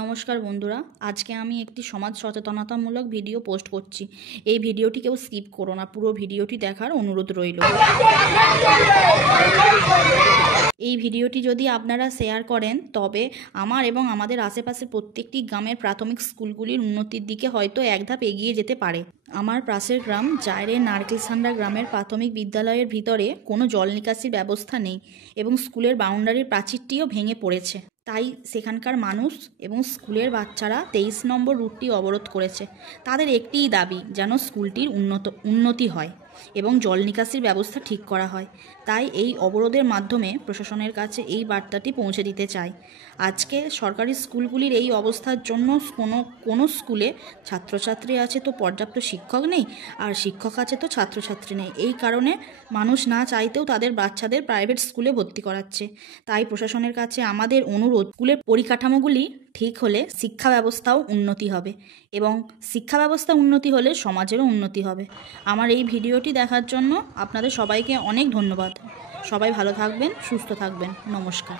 নমস্কার বন্ধুরা, আজকে আমি একটি সমাজ সচেতনতামূলক ভিডিও পোস্ট করছি। এই ভিডিওটি কেউ স্কিপ করো না, পুরো ভিডিওটি দেখার অনুরোধ রইল। এই ভিডিওটি যদি আপনারা শেয়ার করেন তবে আমার এবং আমাদের আশেপাশের প্রত্যেকটি গ্রামের প্রাথমিক স্কুলগুলির উন্নতির দিকে হয়তো এক ধাপ এগিয়ে যেতে পারে। আমার পাশের গ্রাম জায়রের নারকেলসান্ডা গ্রামের প্রাথমিক বিদ্যালয়ের ভিতরে কোনো জল নিকাশির ব্যবস্থা নেই এবং স্কুলের বাউন্ডারির প্রাচীরটিও ভেঙে পড়েছে। তাই সেখানকার মানুষ এবং স্কুলের বাচ্চারা 23 নম্বর রুটটি অবরোধ করেছে। তাদের একটিই দাবি যেন স্কুলটির উন্নতি হয় এবং জল নিকাশির ব্যবস্থা ঠিক করা হয়। তাই এই অবরোধের মাধ্যমে প্রশাসনের কাছে এই বার্তাটি পৌঁছে দিতে চাই। আজকে সরকারি স্কুলগুলির এই অবস্থার জন্য কোনো স্কুলে ছাত্রছাত্রী আছে তো পর্যাপ্ত শিক্ষক নেই, আর শিক্ষক আছে তো ছাত্রছাত্রী নেই। এই কারণে মানুষ না চাইতেও তাদের বাচ্চাদের প্রাইভেট স্কুলে ভর্তি করাচ্ছে। তাই প্রশাসনের কাছে আমাদের অনুরোধ, স্কুলের পরিকাঠামোগুলি ঠিক হলে শিক্ষা ব্যবস্থাও উন্নতি হবে এবং শিক্ষা ব্যবস্থা উন্নতি হলে সমাজেরও উন্নতি হবে। আমার এই ভিডিওটি দেখার জন্য আপনাদের সবাইকে অনেক ধন্যবাদ। সবাই ভালো থাকবেন, সুস্থ থাকবেন। নমস্কার।